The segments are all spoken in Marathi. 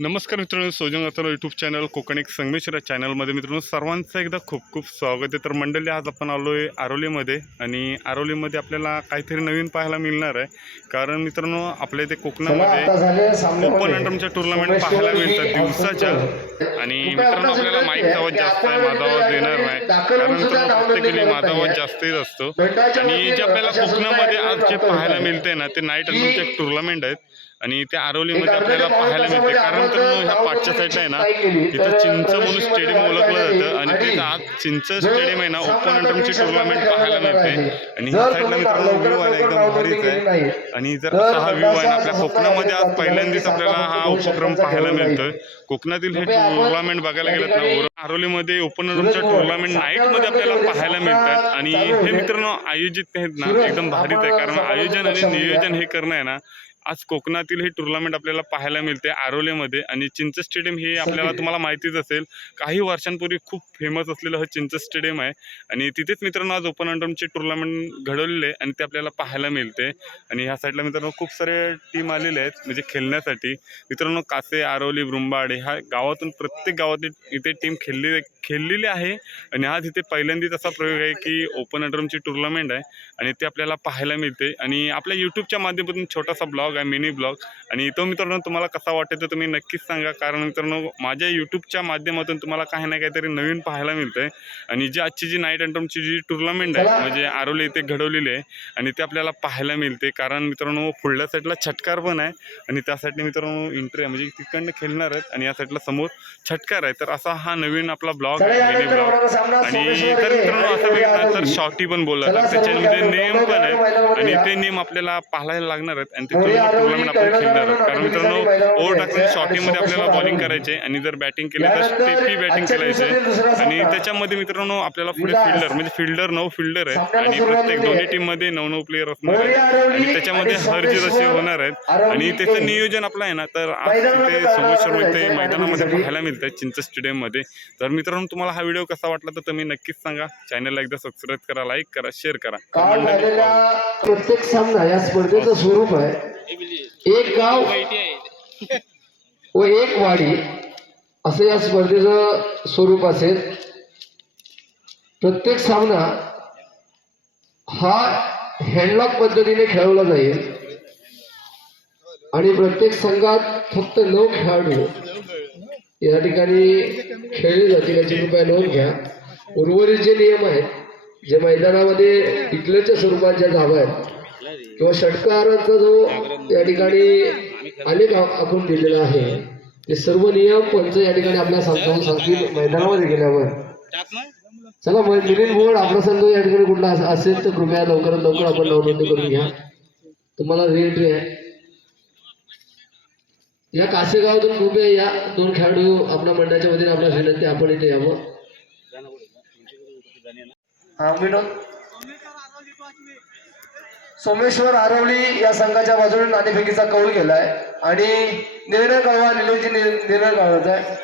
नमस्कार मित्रांनो सोजंग आता यूट्यूब चॅनल कोकण एक संगमेश्वर या चॅनलमध्ये मित्रांनो सर्वांचं एकदा खूप खूप स्वागत आहे. तर मंडळी आज आपण आलो आहे आरोलीमध्ये आणि आरोलीमध्ये आपल्याला काहीतरी नवीन पाहायला मिळणार आहे. कारण मित्रांनो आपल्या इथे कोकणामध्ये ओपन अंडरच्या टुर्नामेंट पाहायला मिळतात दिवसाच्या. आणि मित्रांनो आपल्याला माईकचा आवाज जास्त आहे माझा आवाज येणार नाही. कारण मित्रांनो प्रत्येक माझा आवाज जास्त येत असतो. आणि जे आपल्याला कोकणामध्ये आज जे पाहायला मिळते ना ते नाईट अंडरचे एक टुर्नामेंट आहेत. आणि त्या आरोलीमध्ये आपल्याला पाहायला मिळते. कारण ह्या पाठच्या साईडला आहे ना इथं चिंच म्हणून स्टेडियम ओळखलं जातं आणि तिथं आज चिंच स्टेडियम आहे ना ओपन अंडरची टुर्नामेंट पाहायला मिळते. आणि ह्या साईडला मित्रांनो व्ह्यू आहे एकदम भारीच आहे. आणि जर असा हा व्ह्यू आहे ना आपल्या कोकणामध्ये आज पहिल्यांदाच आपल्याला हा उपक्रम पाहायला मिळतोय. कोकणातील हे टुर्नामेंट बघायला गेलं ना आरोलीमध्ये ओपन अंडरच्या टुर्नामेंट नाईटमध्ये आपल्याला पाहायला मिळतात. आणि हे मित्रांनो आयोजित आहेत ना एकदम भारीच आहे कारण आयोजन आणि नियोजन हे करणं आहे ना आज कोकणातील हे टुर्नामेंट आपल्याला पाहायला मिळते आरोलेमध्ये आणि चिंच स्टेडियम हे आपल्याला तुम्हाला माहितीच असेल काही वर्षांपूर्वी खूप फेमस असलेलं हे चिंच स्टेडियम आहे. आणि तिथेच मित्रांनो आज ओपन अंडरचे टुर्नामेंट घडवलेले आहे आणि ते आपल्याला पाहायला मिळते. आणि ह्या साईडला मित्रांनो खूप सारे टीम आलेले आहेत म्हणजे खेळण्यासाठी. मित्रांनो कासे आरोली ब्रुंबाड ह्या गावातून प्रत्येक गावातील इथे टीम खेळली खेळलेली आहे. आणि आज इथे पहिल्यांदाच असा प्रयोग आहे की ओपन अंडरमची टुर्नामेंट आहे. आणि ते आपल्याला पाहायला मिळते. आणि आपल्या यूट्यूबच्या माध्यमातून छोटासा ब्लॉग आहे मिनी ब्लॉग आणि तो मित्रांनो तुम्हाला कसा वाटतो तुम्ही नक्कीच सांगा. कारण मित्रांनो माझ्या यूट्यूबच्या माध्यमातून तुम्हाला काही ना काहीतरी नवीन पाहायला मिळतंय. आणि जी आजची जी नाईट अंडरमची जी टुर्नामेंट आहे म्हणजे आरोली इथे घडवलेली आहे. आणि ते आपल्याला पाहायला मिळते. कारण मित्रांनो पुढल्या साईडला छटकार पण आहे. आणि त्या साईडने मित्रांनो आहे. म्हणजे तिकडनं खेळणार आहेत. आणि या साईडला समोर छटकार आहे. तर असा हा नवीन आपला ब्लॉग आहे आणि तर मित्रांनो असं बघितलं तर शॉर्टी पण बोलला तर त्याच्यामध्ये नियम पण आहेत आणि ते नियम आपल्याला पाहायला लागणार आहेत. आणि ते टुर्नामेंट आपण खेळणार आहोत. कारण मित्रांनो ओव्हर टाकून शॉर्टीमध्ये आपल्याला बॉलिंग करायचे आणि जर बॅटिंग केली तर स्टेपी बॅटिंग करायचे आणि त्याच्यामध्ये मित्रांनो आपल्याला पुढे फिल्डर म्हणजे फिल्डर नऊ फिल्डर आहेत. आणि प्रत्येक दोन्ही टीममध्ये नऊ नऊ प्लेअर असणार आहेत. आणि त्याच्यामध्ये हर जीत असे होणार आहेत. आणि त्याचं नियोजन आपलं आहे ना तर आज तिथे सोमेश्वर इथे मैदानामध्ये पाहायला मिळतं चिंच स्टेडियममध्ये तर मित्रांनो तुम्हाला हा व्हिडिओ कसा वाटला तर तुम्ही नक्कीच सांगा. चॅनलला एकदा सबस्क्राईब करा लाईक करा शेअर करा. काल प्रत्येक सामना या स्पर्धेचं स्वरूप आहे. एक गाव व एक वाडी असं या स्पर्धेचं स्वरूप असेल. प्रत्येक सामना हा हँडलॉक पद्धतीने खेळवला जाईल. आणि प्रत्येक संघात फक्त नऊ खेळाडू या ठिकाणी खेळले जातील याची कृपया नोंद घ्या. उर्वरित जे नियम आहेत जे मैदानामध्ये इथल्याच्या स्वरूपात ज्या धावा आहेत किंवा षटकाराचा जो या ठिकाणी अनेक आपण दिलेला आहे ते सर्व नियम पंच या ठिकाणी आपल्या समजावून सांगतील मैदानामध्ये गेल्यावर. चला मग मिलिंद बोर्ड आपला संघ या ठिकाणी कुठला असेल तर कृपया लवकरात लवकर आपण नोंदणी करून घ्या. तुम्हाला रेट आहे. या कासेगावातून कृपया या दोन खेळाडू आपल्या मंडळाच्या वतीने आपल्या विनंती आपण इथे यावं. हा विनोद सोमेश्वर आरवली या संघाच्या बाजूने नाणेफेकीचा कौल केलाय. आणि निर्णय कळवा निलोजी निर्णय कळवत आहे.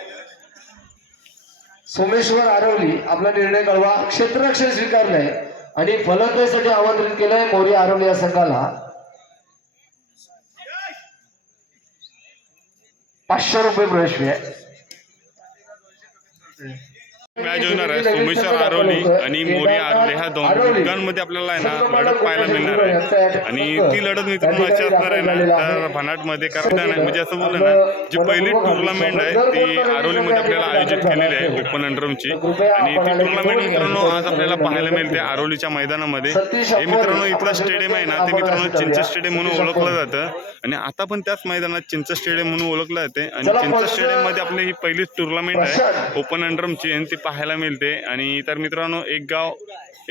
सोमेश्वर आरवली आपला निर्णय कळवा क्षेत्ररक्षण स्वीकारलंय. आणि फलंदाजीसाठी आमंत्रित केलंय मोरी आरवली या संघाला. पाचशे रुपये प्रवेश फी आहे मॅच होणार आहे. सोमेश्वर आरोली आणि मोरी आरोली. ह्या दोन दोघांमध्ये आपल्याला आहे ना लढत पाहायला मिळणार आहे. आणि ती लढत मित्रांनो अशी असणार आहे ना तर भनाटमध्ये कारण नाही म्हणजे असं बोललं ना जी पहिली टुर्नामेंट आहे ती आरोलीमध्ये आपल्याला आयोजित केलेली आहे ओपन अंडरमची आणि ती टुर्नामेंट मित्रांनो आज आपल्याला पाहायला मिळते आरोलीच्या मैदानामध्ये. हे मित्रांनो इथलं स्टेडियम आहे ना ते मित्रांनो चिंच स्टेडियम म्हणून ओळखलं जातं. आणि आता पण त्याच मैदानात चिंच स्टेडियम म्हणून ओळखलं जाते. आणि चिंच स्टेडियममध्ये आपली ही पहिलीच टुर्नामेंट आहे ओपन अंडरमची आणि ती पाहायला मिळते. आणि तर मित्रांनो एक गाव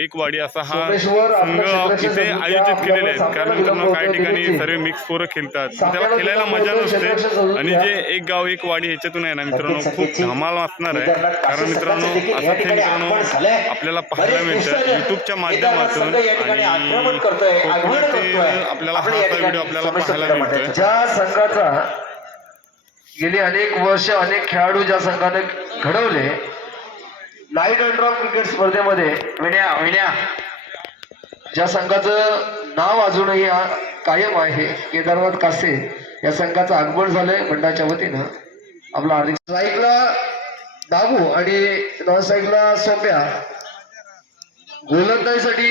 एक वाडी असा हा संघ इथे आयोजित केलेले आहेत कारण मित्रांनो काही ठिकाणी सर्व मिक्स पोरं खेळतात. त्याला खेळायला मजा नसते. आणि जे एक गाव एक वाडी ह्याच्यातून आहे ना मित्रांनो खूप धमाल असणार आहे. कारण मित्रांनो असं ते मित्रांनो आपल्याला पाहायला मिळतं. युट्यूबच्या माध्यमातून आणि कोकणातील आपल्याला हा व्हिडिओ आपल्याला पाहायला मिळतोय. गेली अनेक वर्ष अनेक खेळाडू ज्या संघाने घडवले नाईट अंडर क्रिकेट स्पर्धेमध्ये विण्या विण्या. ज्या संघाचं नाव अजूनही कायम आहे केदारनाथ कासे या संघाचं आगमन झालंय मंडळाच्या वतीनं. आपला हार्दिक स्ट्राईकला दाबू आणि नॉन स्ट्राईकला सोप्या. गोलंदाजीसाठी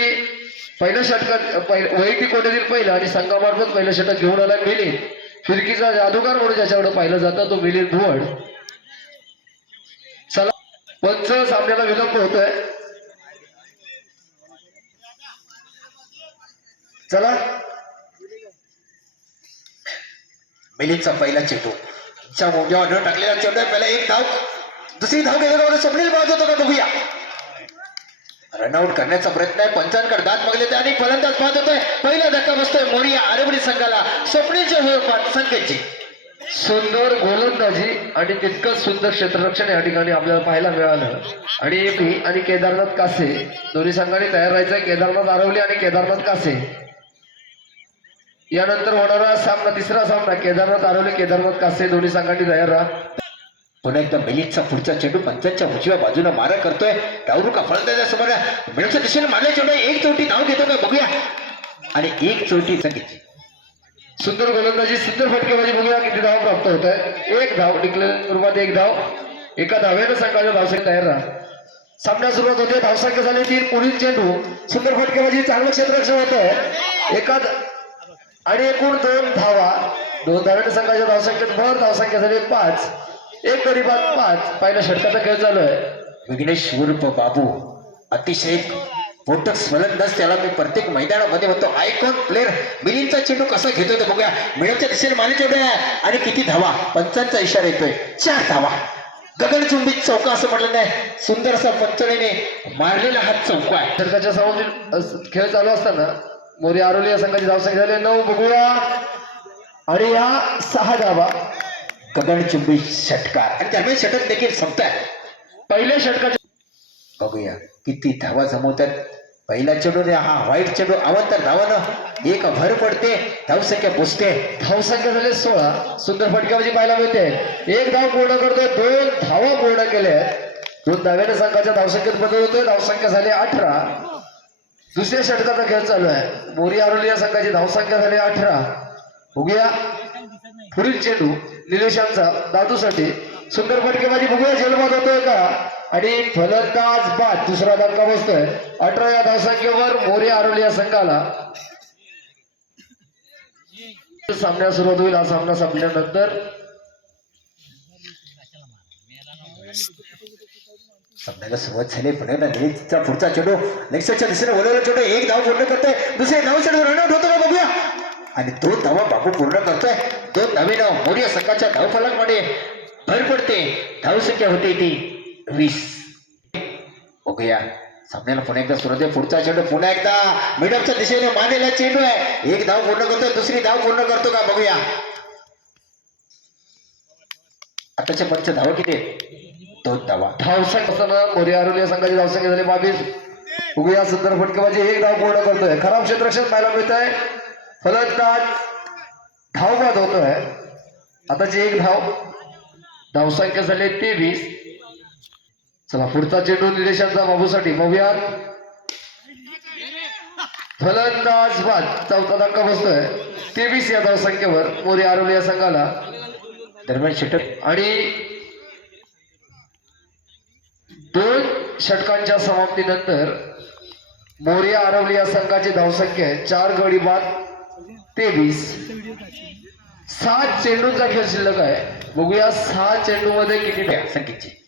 पहिल्या षटकात वैयक्तिक कोट्यातील पहिला आणि संघामार्फत पहिलं षटक घेऊन आला मिलिंद. फिरकीचा जादूगार म्हणून ज्याच्याकडे पाहिलं जातं तो मिलिंद भुवड. पंच सामन्याला विलंब होतोय. चला. मिलिंदचा पहिला चेंडू. च्या मोठ्यावर न टाकलेला चेंडू आहे. पहिला एक धाव. दुसरी धाव गेली का स्वप्नील बाद होतो का बघूया. रनआउट करण्याचा प्रयत्न आहे. पंचांकडे दात मागले ते आणि फलंदाज बाद होतोय. पहिला धक्का बसतोय मोरिया आरेबडी संघाला. स्वप्नीलच्या स्वरूपात संकेतची सुंदर गोलंदाजी आणि तितकंच सुंदर क्षेत्ररक्षण या ठिकाणी आपल्याला पाहायला मिळालं. आणि एपी आणि केदारनाथ कासे. दोन्ही संघाने तयार राहायचंय केदारनाथ आरवली आणि केदारनाथ कासे. यानंतर होणारा सामना तिसरा सामना केदारनाथ आरवली केदारनाथ कासे. दोन्ही संघांनी तयार राहा. पुन्हा एकदा मिलिंदचा पुढचा चेंडू पंचांच्या उजव्या बाजूला मारा करतोय. डावरू का फलंदाजासमोर मिळच्या दिशेने मारल्या चेंडू एक चोटी धाव घेतो का बघूया. आणि एक चोटी संकेतची सुंदर गोलंदाजी सुंदर फटकेबाजी बघूया किती धाव प्राप्त होत आहे. एक धाव डिक्लेअर स्वरूपात एक धाव. एका धाव्यानं संघाच्या धावसंख्या तयार राहा. सामना सुरुवात होते धावसंख्या झाली तीन पुढील चेंडू. सुंदर फटकेबाजी चांगलं क्षेत्ररक्षण होत आहे. एका आणि एकूण दोन धावा. दोन धाव्यानं संघाच्या धावसंख्येत भर धावसंख्या झाली पाच. एक गरीबात पाच. पहिल्या षटकाचा खेळ चालू आहे. विघ्नेश उर्फ बाबू. अतिशय मोठं फलंदाज त्याला मी प्रत्येक मैदानामध्ये म्हणतो आयकॉन प्लेअर मिलिंदचा चेंडू कसा घेतोय ते बघूया. मिळवच्या दिशेने चेंडू आहे आणि किती धावा. पंचांचा इशारा येतोय. चार धावा. गगनचुंबीत चौका असं म्हटलं नाही. सुंदर असा पंचणीने मारलेला हा चौका आहे. षटकाच्या समोर खेळ चालू असताना मोरी आरोली या संघाची धावसंख्या झाली नऊ बघूया. आणि या सहा धावा. गगनचुंबी षटकार. आणि त्यामुळे षटक देखील संपताय पहिल्या षटकाच्या बघूया. किती धावा जमवतात. पहिला चेंडू ने हा व्हाईट चेंडू अवंतर धावानं. एक भर पडते धावसंख्या पुसते. धावसंख्या झाली सोळा सुंदर फटक्याबाजी पाहायला मिळते. एक धाव पूर्ण करतोय दोन धावा पूर्ण केल्या. दोन धाव्याने संघाच्या धावसंख्येत बदल होतोय. धावसंख्या झाली अठरा. दुसऱ्या षटकाचा खेळ चालू आहे. मोरी आरोली या संघाची धावसंख्या झाली अठरा. बघूया. पुढील चेंडू निलेशांचा दादूसाठी. सुंदर फटकेबाजी बघूया जेलबाद होतोय का? आणि फलंदाज बाद दुसरा धक्का बसतोय. अठरा या धावसंख्येवर मोरे आरोली या संघाला. सामना सुरुवात होईल हा सामना संपल्यानंतर. सामन्याला सुरुवात झाली पुढे निलीचा पुढचा चेडू. नेक्स्टच्या दिशेने ओलावला चेडू एक धाव पूर्ण करतोय. दुसरे धाव चेडू रनआउट होतो का बघूया. आणि दोन धावा बापू पूर्ण करतोय. दोन धावीनं मोर्या संघाच्या धावफलकामध्ये भर पडते. धावसंख्या होते ती. वीस. बघूया. सामन्याला पुन्हा एकदा सुरुवात आहे. पुढचा चेंडू पुन्हा एकदा. मिडमच्या दिशेने मानेला चेंडू आहे. एक धाव पूर्ण करतोय दुसरी धाव पूर्ण करतो का? बघूया. आताच्या पंच धावा किती दोन धावा. धावसंख्या असताना मोरी आरोग्य संघाची धावसंख्या झाली बावीस. उगया सुंदर फटकेबाजी एक धाव पूर्ण करतोय. खराब क्षेत्रक्षण पाहायला मिळत आहे फलंदाज धावबाद होतोय. आताची एक धाव. धावसंख्या झाली तेवीस. चला पुढचा चेंडू निलेशांचा बाबूसाठी. बघूया. फलंदाज बाद चौथा धक्का बसतोय. तेवीस या धावसंख्येवर. मोरी आरोली या संघाला. दरम्यान षटक. आणि दोन षटकांच्या समाप्तीनंतर मोर्या आरवली या संघाची धावसंख्या आहे. चार गडी बाद. तेवीस. सात चेंडूंचा खेळ शिल्लक आहे. बघूया सहा चेंडू मध्ये किती संख्येची.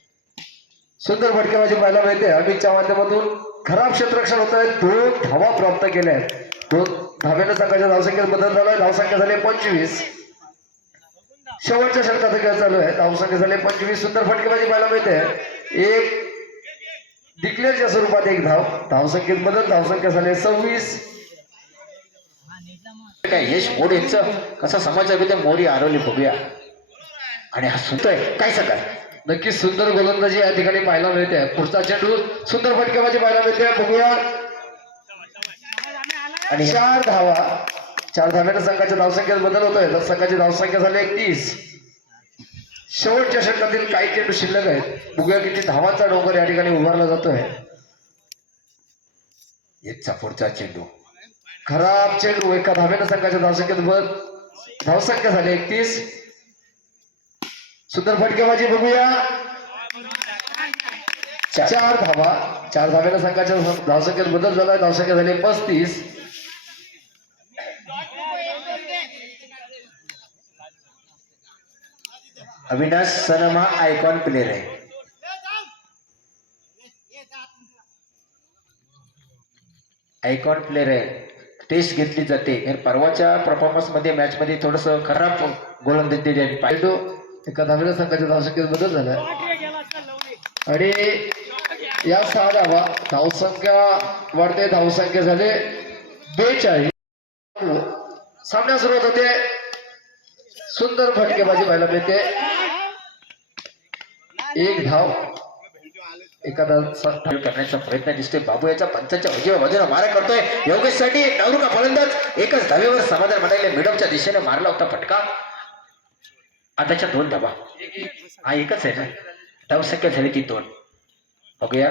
सुंदर फटकेबाजी पाहायला मिळते. अमितच्या माध्यमातून खराब क्षेत्ररक्षण होत आहे दोन धावा प्राप्त केल्या आहेत. दोन धाव्यानं संघाच्या धावसंख्येत बदल झालाय. धावसंख्या झाली पंचवीस. शेवटच्या षटकाचा खेळ चालू आहे धावसंख्या झाली पंचवीस. सुंदर फटकेबाजी पाहायला मिळते. एक डिक्लेअरच्या स्वरूपात एक धाव. धावसंख्येत बदल. धावसंख्या झाली सव्वीस. काय यश मोड कसा कसं मोरी आरवली बघूया. आणि हा सुतोय. काय सकाळ? नक्कीच सुंदर गोलंदाजी या ठिकाणी पाहायला मिळते. पुढचा चेंडू सुंदर फटकेबाजी पाहायला मिळते. बघूया. आणि चार धावा. चार धाव्यानं संघाच्या धावसंख्येत बदल होतोय. तर संघाची धावसंख्या झाली एकतीस. शेवटच्या षटकातील काही चेंडू शिल्लक आहेत. बघूया किती धावांचा डोंगर या ठिकाणी उभारला जातोय. याचा पुढचा चेंडू. खराब चेंडू. एका धाव्यानं संघाच्या धावसंख्येत बद धावसंख्या झाली एकतीस. सुंदर फटकेबाजी बघूया. चार धावा. चार धाव्याला संघाच्या धावसंख्येत बदल झाला धावसंख्या झाली पस्तीस. अविनाश सनम हा आयकॉन प्लेअर आहे. आयकॉन प्लेअर आहे. टेस्ट घेतली जाते. तर परवाच्या परफॉर्मन्समध्ये मॅच मध्ये थोडस खराब गोलंदाजी दिली आणि एका धाव्याला संघाच्या धावसंख्येत बदल झालाय आणि या सहा धावा धावसंख्या वाढते धावसंख्या झाले बेचाळीस. सामन्या सुरुवात होते. सुंदर फटकेबाजी व्हायला मिळते. एक धाव. एखादा करण्याचा प्रयत्न दिसतोय. बाबू याच्या पंचाच्या उजव्या बाजूला मारा करतोय. योगेशसाठी डावरू का फलंदाज. एकच धावेवर समाधान म्हणाले मिडमच्या दिशेने मारला होता फटका. आताच्या दोन धाबा हा एकच आहे ना. धावसंख्या झाली ती दोन. बघूया.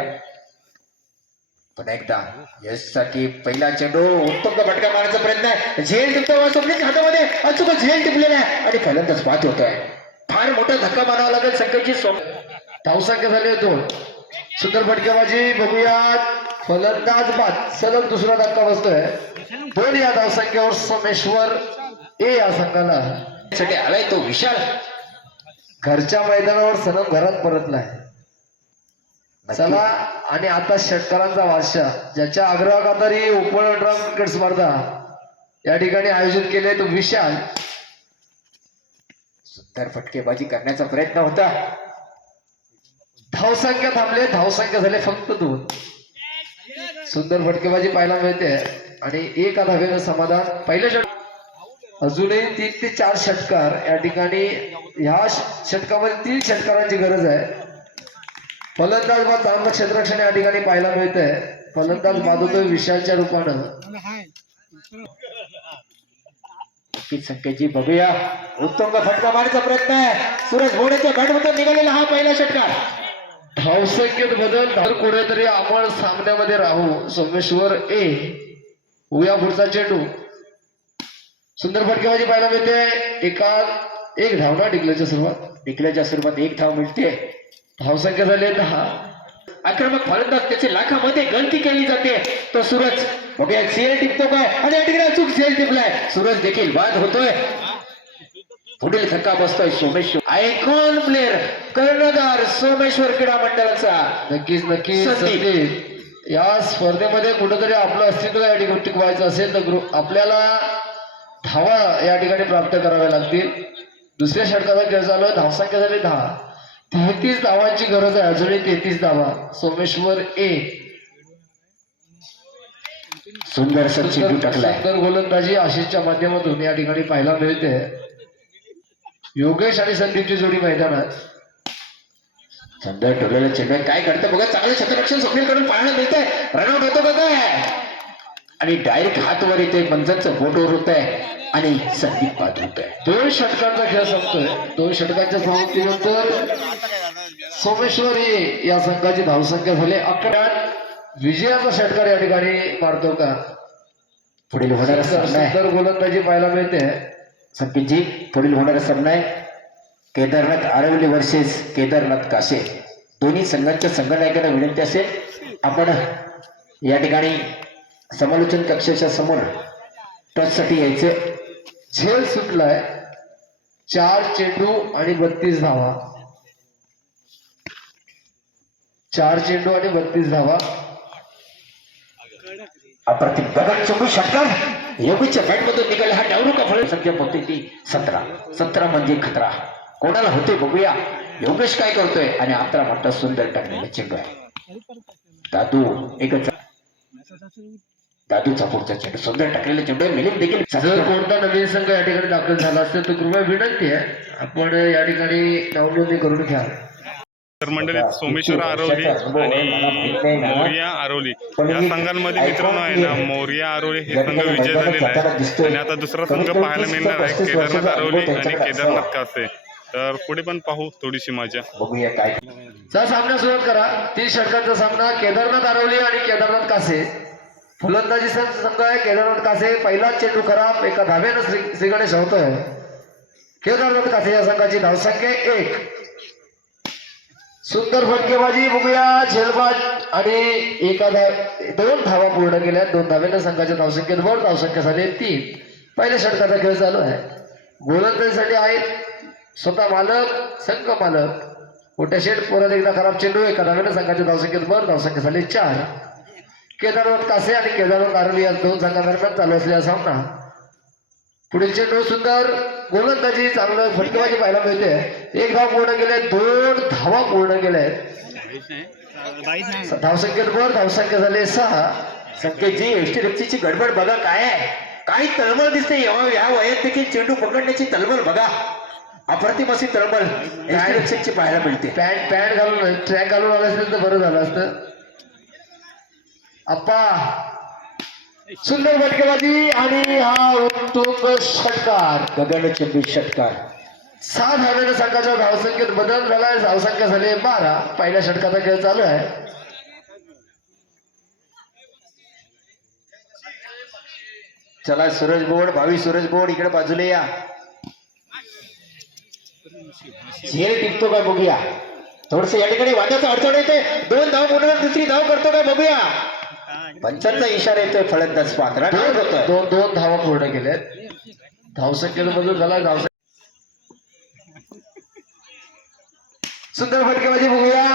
पुन्हा एकदा. यशसाठी पहिला चेंडू उत्तम फटका मारण्याचा प्रयत्न आहे. झेल टिपतो स्वप्नीच्या हातामध्ये अचूक झेल टिपलेला आहे. आणि फलंदाज बाद होतोय फार मोठा धक्का मारावा लागेल संघाची स्वप्न धावसंख्या झाली दोन. सुंदर फटकेबाजी बघूयात फलंदाज बाद. सलग दुसरा धक्का बसतोय. दोन या धावसंख्येवर सोमेश्वर ए या संघाला. साठी आलाय तो विशाल. घरच्या मैदानावर सनम घरात परतलाय चला आणि आता षटकारांचा वारशा ज्याच्या आग्रहाखातरी ओपन ड्रम क्रिकेट स्पर्धा या ठिकाणी आयोजित केले तो विशाल. सुंदर फटकेबाजी करण्याचा प्रयत्न होता. धावसंख्या थांबले धावसंख्या झाले फक्त दोन. सुंदर फटकेबाजी पाहायला मिळते. आणि एक धावेनं समाधान. पहिल्या षट अजूनही तीन ते चार षटकार या ठिकाणी ह्या षटकामध्ये तीन षटकारांची गरज आहे. फलंदाज बाद चांगलं क्षेत्रक्षण या ठिकाणी पाहायला मिळतंय. फलंदाज बाद विशालच्या रूपानं. संख्येची बघूया. उत्तुंग फटका मारण्याचा प्रयत्न आहे. सुरेश भोडेच्या बॅटमधून निघालेला हा पहिला षटकार. धावसंख्येत बदल. तर कुठेतरी आपण सामन्यामध्ये राहू. सोमेश्वर ए. उया पुढचा चेंडू सुंदर फटकेबाजी पाहायला मिळते. एका एक धावना टिकल्याच्या सुरुवात. निकल्याच्या स्वरूपात एक धाव मिळते. धावसंख्या झाली दहा. आक्रमक फलंदाज त्याची लाखामध्ये गलती केली जाते. तो सूरज बघूया सेल टिपतो काय आणि या ठिकाणी अचूक सेल टिपलाय. सूरज देखील बाद होतोय. पुढील धक्का बसतोय सोमेश्वर. आयकॉन प्लेअर कर्णधार सोमेश्वर क्रीडा मंडळाचा. नक्कीच. संदीप. या स्पर्धेमध्ये कुठेतरी आपलं अस्तित्व या ठिकाणी टिकवायचं असेल तर आपल्याला धावा या ठिकाणी प्राप्त कराव्या लागतील. दुसऱ्या षटकाचा खेळ आहे धावसंख्या झाली दहा. तेहतीस धावांची गरज आहे. अजूनही तेहतीस धावा. सोमेश्वर ए. सुंदर सुंदर गोलंदाजी आशिषच्या माध्यमातून या ठिकाणी पाहायला मिळते. योगेश आणि संदीपची जोडी मैदानात. सुंदर ठेवलेला चेंडू. काय करतं बघा चांगलं क्षेत्ररक्षण स्वप्नील करून पाहायला मिळतंय. रनआउट होतो काय आणि डायरेक्ट हातवर येते मंजरचं बोटवर होत आहे आणि संदीप होत आहे. दोन षटकांचा खेळ संपतोय दोन षटकांच्या समाप्तीनंतर सोमेश्वर या संघाची धावसंख्या झाली. अकरा विजयाचा षटकार या ठिकाणी मारतो का? पुढील होणारा सुंदर गोलंदाजी पाहायला मिळते. संकेतजी पुढील होणारा सामना आहे. केदारनाथ आरवली वर्सेस केदारनाथ काशे दोन्ही संघांच्या संघनायकांना विनंती असेल आपण या ठिकाणी समालोचन कक्षाच्या समोर टचसाठी यायचं. झेल सुटलाय. चार चेंडू आणि बत्तीस धावा. चार चेंडू आणि बत्तीस धावा. अप्रतिम गगन चुंबू षटकार योगीच्या बॅट मधून निघाले हा डावरू का फळ? संख्या होते ती सतरा. सतरा म्हणजे खतरा. कोणाला होते बघूया. योगेश काय करतोय? आणि अकरा मोठा सुंदर टाकलेला चेंडू आहे. दादू एकच दादूचा पुढचा चेंडू सुंदर टाकलेला चेंडू आहे. मिलिंद देखील जर कोणता नवीन संघ या ठिकाणी दाखल झाला असेल तर कृपया विनंती आहे आपण या ठिकाणी नावनोंदणी करून घ्या. तर मंडळीत सोमेश्वर आरवली आणि मोरिया आरवली या संघांमध्ये मित्रांनो आहे ना मोरिया आरवली हे संघ विजय झालेला आहे. आणि आता दुसरा संघ पाहायला मिळणार आहे केदारनाथ आरवली आणि केदारनाथ कासे. तर पुढे पण पाहू थोडीशी मजा. बघूया काय चला सामना सुरुवात करा. तीन षटकांचा सामना केदारनाथ आरवली आणि केदारनाथ कासे. फुलंदाजी संघ आहे केदारनाथ कासे पहिला चेंडू खराब एका धाव्यानं श्री श्रीगणेश होतोय. केदारनाथ कासे या संघाची धावसंख्या एक. सुंदर फटकेबाजी बघूया झेलबाज आणि एखादा दोन धावा पूर्ण केल्या दोन धाव्यानं संघाच्या धावसंख्येत वर धावसंख्या झाली तीन. पहिल्या षटकाचा खेळ चालू आहे. गोलंदाजीसाठी आहेत स्वतः मालक संघ मालक. मोठ्या शेठ परत एकदा खराब चेंडू एका धाव्यानं संघाच्या धावसंख्येत वर धावसंख्या झाली चार. केदारनाथ कासे आणि केदारनाथ आरली या दोन संघादरम्यान चालू असलेला सामना. पुढील चेंडू सुंदर गोलंदाजी चांगलं फटकेबाजी पाहायला मिळते. एक धाव पूर्ण केले दोन धावा पूर्ण केल्या धावसंख्येत वर धावसंख्या झाले सहा. संकेतजी एसटी रक्षीची गडबड बघा काय आहे. काही तळमळ दिसते या वयात देखील चेंडू पकडण्याची तळमळ बघा. अप्रतिम अशी तळमळ एसटी रक्षकची पाहायला मिळते. पॅन्ट पॅन्ट घालून ट्रॅक घालून आलं असेल तर बरं झालं असतं. अप्पा सुंदर फटकेबाजी आणि हा उत्तुंग षटकार गगनचुंबी षटकार. सात धाव्यानं संघाच्या धावसंख्येत बदल झालाय. धावसंख्या झाली बारा. पहिल्या षटकाचा खेळ चालू आहे. चला सूरज बोर्ड भावी सूरज बोर्ड इकडे बाजूला या. झेल टिकतो काय बघूया? थोडस या ठिकाणी वादाचा अडचण येते. दोन धाव पूर्ण दुसरी धाव करतो काय बघूया? पंचांचा इशारा येतोय फलंदाज पात्र दोन होतोय दोन दोन धावा पूर्ण केल्यात धावसंख्येत बदल झाला धावसंख्या सुंदर फटकेबाजी बघूया.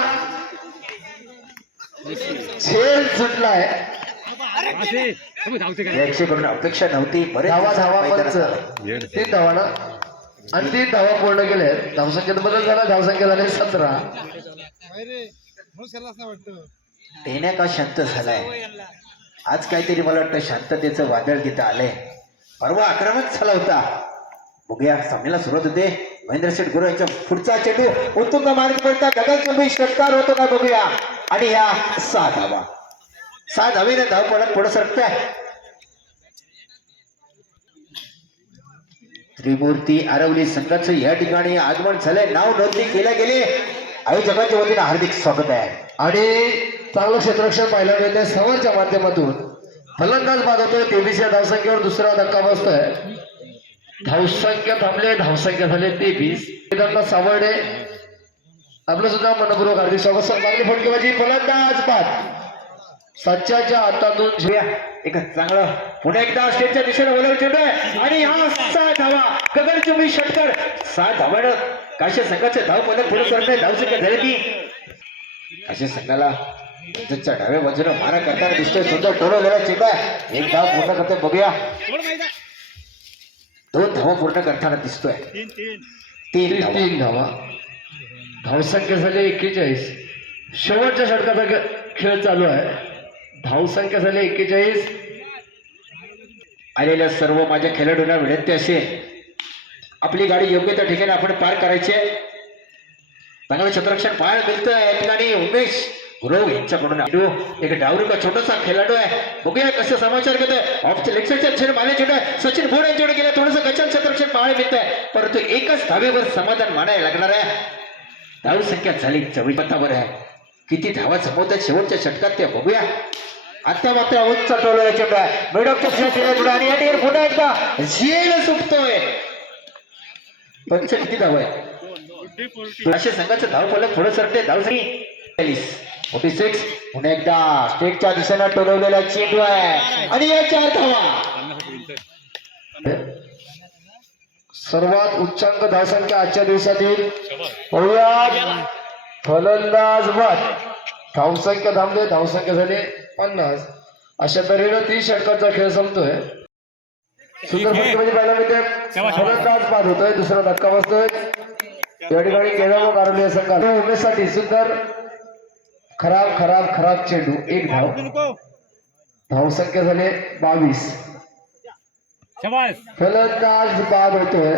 झेल सुटलाय. प्रेक्षकडून अपेक्षा नव्हती धावा धावा. पंच तीन धावा ना आणि तीन धावा पूर्ण केल्या धावसंख्येत बदल झाला धावसंख्या झाली सतरा. देण्या का शांत झालाय. आज काहीतरी मला वाटतं शांततेचं वादळ तिथं आलंय. परवा आक्रमक झाला होता. बघूया सामन्याला सुरुवात होते. महेंद्र शेठ गुरु यांच्या पुढचा चेंडू उत्तुंग मार्ग पडता गगनचुंबी षटकार होतो का बघूया. आणि ह्या सहा धावा. सहा धावीने धाव पडत पुढे सरकताय. त्रिमूर्ती आरवली संघाचं या ठिकाणी आगमन झालंय. नाव नोंदणी केल्या गेले. आयोजकांच्या वतीनं हार्दिक स्वागत आहे. आणि चांगलं क्षेत्ररक्षण पाहायला मिळतंय सवरच्या माध्यमातून. फलंदाज बाद होतोय तेवीस या धावसंख्येवर दुसरा धक्का बसतोय. धावसंख्या थांबले धावसंख्या झाले तेवीस. सावर्डे आपलं सुद्धा मनपूर्वक हार्दिक स्वागत. सन्माननीय फटकेबाजी फलंदाज बाद सच्चाच्या हातातून बघूया एक चांगलं पुन्हा एकदा स्टेजच्या दिशेने बोलावं चेंडू आणि हा सहा धावा. कदर गगनचुंबी षटकर सहा धावानं. काशी संघाचे धाव पदक पुढे सरते धावसंख्या झाली ती. काशी संघाला जच्या डाव्या बाजूने मारा करताना दिसतोय सुंदर टोळवलेला चेंडू एक धाव पूर्ण करतोय बघूया. दोन धावा पूर्ण करताना दिसतोय. तीन तीन. धावा. तीन धावा. धावसंख्या झाली एक्केचाळीस. शेवटच्या षटकाचा खेळ चालू आहे. धावसंख्या झाली एक्केचाळीस. आलेल्या सर्व माझ्या खेळाडूंना विनंती असेल आपली गाडी योग्य त्या ठिकाणी आपण पार करायची आहे. चांगलं क्षेत्ररक्षण पाहायला मिळतं या ठिकाणी उमेश. गुरव यांच्याकडून खेळाडू एक डावरीचा छोटासा खेळाडू आहे. बघूया कसे समाचार घेत आहे ऑफ लेक्चरच्या छेड माने चेंडू सचिन भोड यांच्याकडे गेला. थोडस गचन क्षेत्ररक्षण पाहायला मिळत आहे परंतु एकच धावेवर समाधान मानायला लागणार आहे. धाव संख्या झाली. चौपत्तावर आहे. किती धावा संपवतात शेवटच्या षटकात ते बघूया. आता मात्र उंच टोळलेला चेंडू आहे मिडॉकच्या खेळाच्या चेंडू आणि या ठिकाणी पुन्हा एकदा. झेल सुटतोय. पंच किती धाव आहे असे संघाचं धाव पडलं. थोडं सरते धाव फोर्टी सिक्स पुन्हा एकदा स्टेटच्या दिशेनं टोलवलेला चेंडू आहे. आणि या चार धावा सर्वात उच्चांक धावसंख्या आजच्या दिवसातील पाहूया फलंदाज बाद धावसंख्या थांबले धावसंख्या झाली पन्नास. अशा तऱ्हेनं तीस षटकाचा खेळ संपतोय. सुंदर फटकेबाजी पाहायला मिळते. फलंदाज बाद होतोय दुसरा धक्का बसतोय. या ठिकाणी केदार कारवली संघ उमेशसाठी सुंदर खराब खराब खराब चेंडू. एक धाव. धावसंख्या झाले बावीस. फलंदाज बाद होतोय?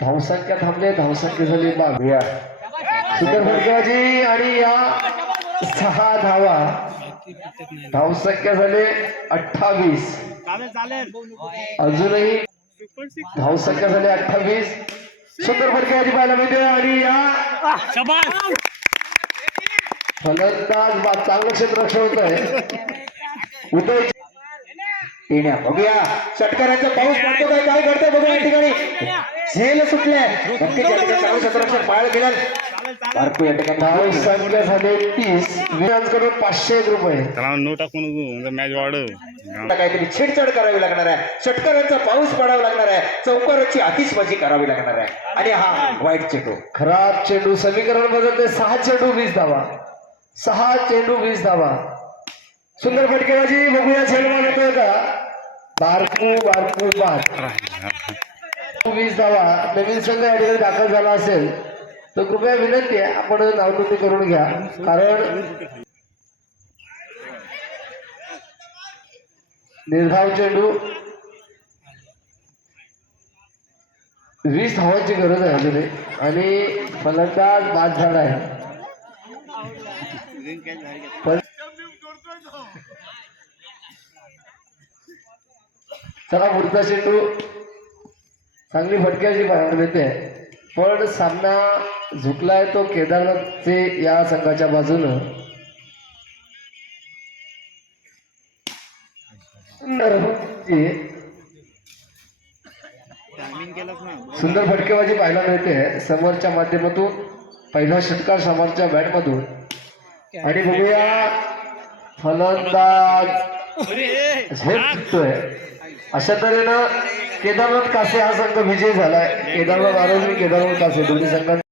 धावसंख्या थांबले धावसंख्या झाली बावया सुंदर फटकेबाजी आणि या सहा धावा. धावसंख्या झाले अठ्ठावीस. अजूनही धावसंख्या झाली अठ्ठावीस. सुंदर फटकेबाजी पाहायला मिळते आणि या फलंदाज बाद चांगलं क्षेत्ररक्षण होत आहे? उदय टिण्या बघूया. षटकारांचा पाऊस पडतो काय? काय घडतंय बघूया या ठिकाणी. झेल सुटले. चांगलं क्षेत्ररक्षण पाहायला गेलं बारकू या ठिकाणी. धाव संख्या झाले तीस विरांकडून पाचशे एक रुपये. त्याला नो टाकू नको मॅच वाढव. आता काहीतरी छेडछाड करावी लागणार आहे. षटकारांचा पाऊस पडावा लागणार आहे. चौकाराची आतिषबाजी करावी लागणार आहे. आणि हा वाईट चेंडू. खराब चेंडू समीकरण बदलते. सहा चेंडू वीस धावा. सहा चेंडू वीस धावा. सुंदर फटकेबाजी बघूया झेल येतोय का? बारकू बारकू बाद वीस धावा. नवीन संघ या ठिकाणी दाखल झाला असेल तर कृपया विनंती आहे आपण नावनोंदणी करून घ्या. कारण निर्धाव चेंडू वीस धावांची गरज आहे अजूनही आणि फलंदाज बाद झाला आहे. चला पुढचा चेंडू चांगली फटक्याची पाहायला मिळते. पण सामना झुकलाय तो केदारनाथचे या संघाच्या बाजूनं. सुंदर सुंदर फटकेबाजी पाहायला मिळते समोरच्या माध्यमातून. पहिला षटकार समोरच्या बॅटमधून. आणि बघूया. फलंदाज. झेप चुकतोय अशा तऱ्हेनं केदारनाथ कासे हा संघ विजय झालाय. केदारनाथ आरोग्य केदारनाथ कासे दोन्ही संघांचे